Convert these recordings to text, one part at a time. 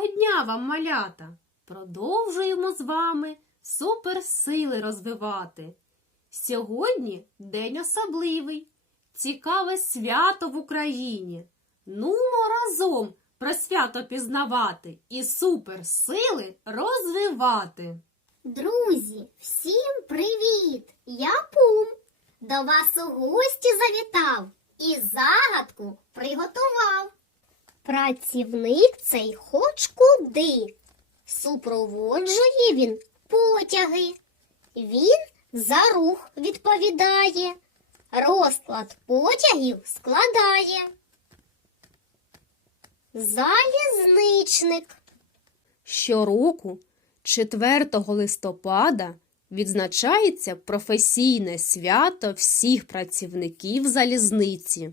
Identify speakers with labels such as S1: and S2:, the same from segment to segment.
S1: Доброго дня вам, малята! Продовжуємо з вами суперсили розвивати. Сьогодні день особливий, цікаве свято в Україні. Нумо разом про свято пізнавати і суперсили розвивати.
S2: Друзі, всім привіт! Я Пум. До вас у гості завітав і загадку приготував. Працівник цей хоч куди. Супроводжує він потяги. Він за рух відповідає, розклад потягів складає. Залізничник.
S1: Щороку, 4 листопада, відзначається професійне свято всіх працівників залізниці.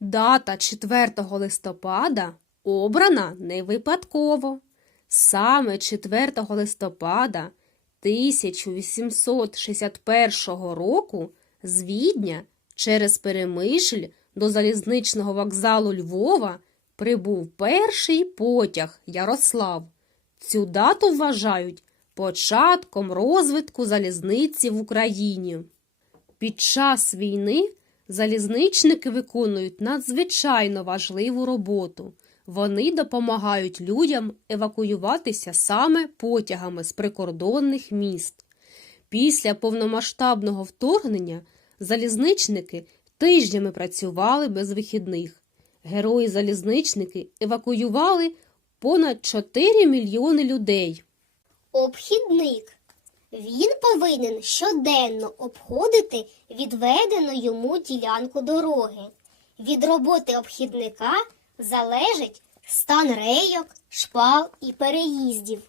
S1: Дата 4 листопада обрана не випадково. Саме 4 листопада 1861 року з Відня через Перемишль до залізничного вокзалу Львова прибув перший потяг Ярослав. Цю дату вважають початком розвитку залізниці в Україні. Під час війни залізничники виконують надзвичайно важливу роботу. Вони допомагають людям евакуюватися саме потягами з прикордонних міст. Після повномасштабного вторгнення залізничники тижнями працювали без вихідних. Герої-залізничники евакуювали понад 4 мільйони людей.
S2: Обхідник. Він повинен щоденно обходити відведену йому ділянку дороги. Від роботи обхідника залежить стан рейок, шпал і переїздів.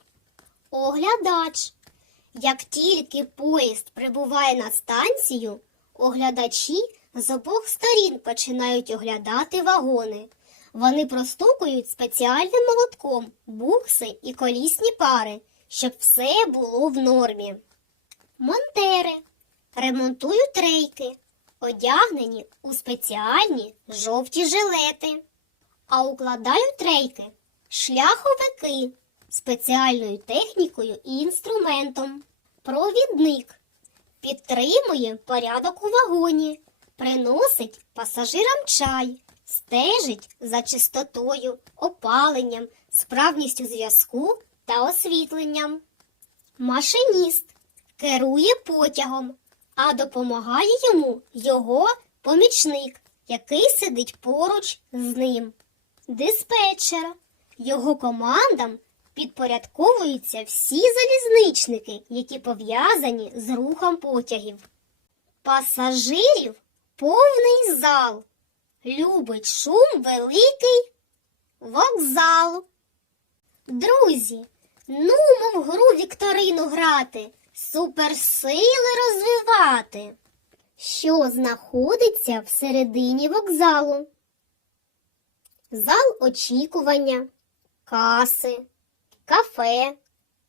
S2: Оглядач. Як тільки поїзд прибуває на станцію, оглядачі з обох сторін починають оглядати вагони. Вони простукують спеціальним молотком букси і колісні пари, щоб все було в нормі. Монтери ремонтують рейки, одягнені у спеціальні жовті жилети, а укладають рейки шляховики спеціальною технікою і інструментом. Провідник підтримує порядок у вагоні, приносить пасажирам чай, стежить за чистотою, опаленням, справністю зв'язку та освітленням. Машиніст керує потягом, а допомагає йому його помічник, який сидить поруч з ним. Диспетчер. Його командам підпорядковуються всі залізничники, які пов'язані з рухом потягів. Пасажирів повний зал. Любить шум великий вокзал. Друзі, ну в гру вікторину грати, суперсили розвивати. Що знаходиться всередині вокзалу? Зал очікування, каси, кафе,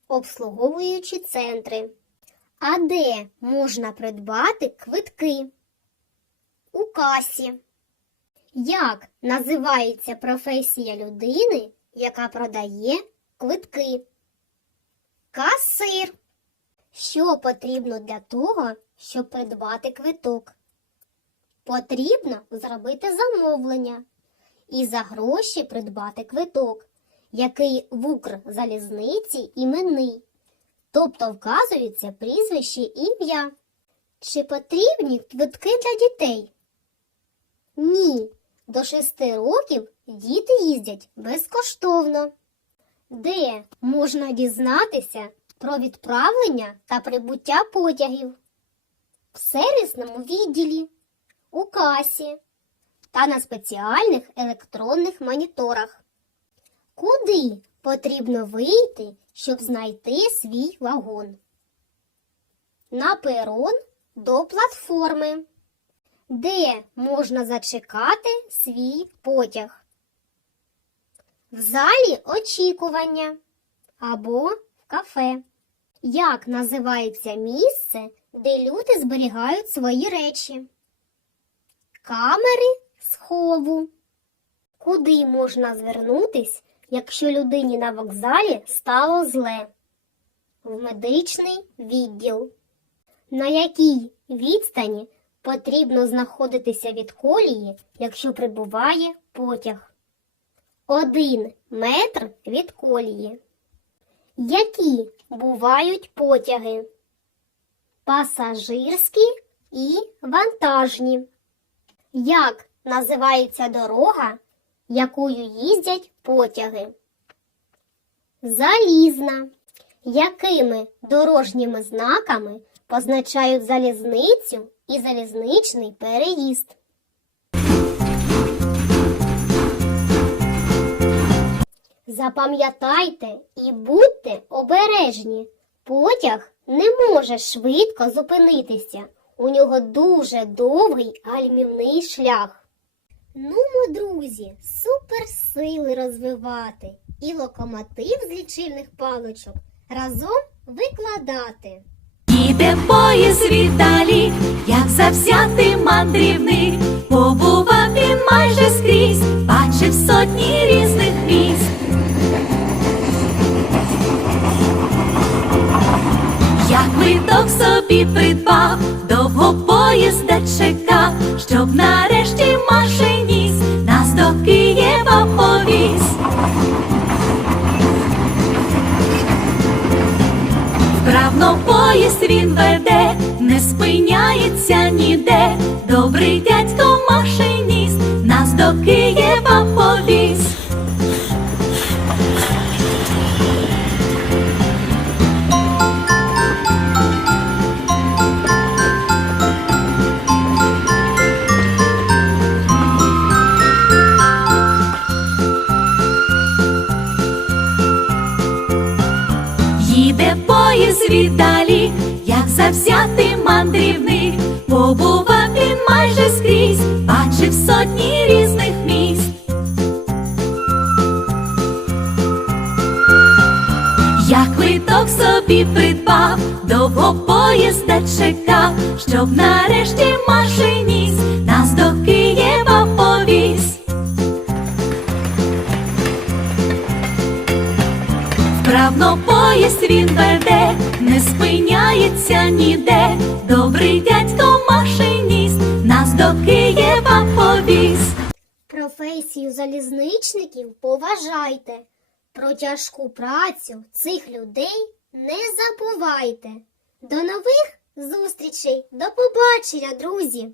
S2: обслуговуючі центри. А де можна придбати квитки? У касі. Як називається професія людини, яка продає квитки? Касир. Що потрібно для того, щоб придбати квиток? Потрібно зробити замовлення і за гроші придбати квиток, який в Укрзалізниці іменний, тобто вказується прізвище ім'я. Чи потрібні квитки для дітей? Ні. До шести років діти їздять безкоштовно. Де можна дізнатися про відправлення та прибуття потягів? В сервісному відділі, у касі та на спеціальних електронних моніторах. Куди потрібно вийти, щоб знайти свій вагон? На перон до платформи. Де можна зачекати свій потяг? В залі очікування або в кафе. Як називається місце, де люди зберігають свої речі? Камери схову. Куди можна звернутись, якщо людині на вокзалі стало зле? В медичний відділ. На якій відстані потрібно знаходитися від колії, якщо прибуває потяг? Один метр від колії. Які бувають потяги? Пасажирські і вантажні. Як називається дорога, якою їздять потяги? Залізна. Якими дорожніми знаками позначають залізницю і залізничний переїзд? Запам'ятайте і будьте обережні. Потяг не може швидко зупинитися. У нього дуже довгий гальмівний шлях. Нумо, друзі, суперсили розвивати і локомотив з лічильних паличок разом викладати.
S3: Їде поїзд Віталік, як завзятий мандрівник, побував він майже скрізь, бачив сотні різних міст. Як квиток собі придбав, довго поїзда чекав, щоб нарешті Добрий дядько машиніст нас до Києва повіз. Їде поїзд Віталік, як завзятий бачив сотні різних міст. Як квиток собі придбав, довго поїзда чекав, щоб нарешті машиніст нас до Києва повіз. Вправно поїзд він веде, не спиняється ніде.
S2: Професію залізничників поважайте. Про тяжку працю цих людей не забувайте. До нових зустрічей! До побачення, друзі!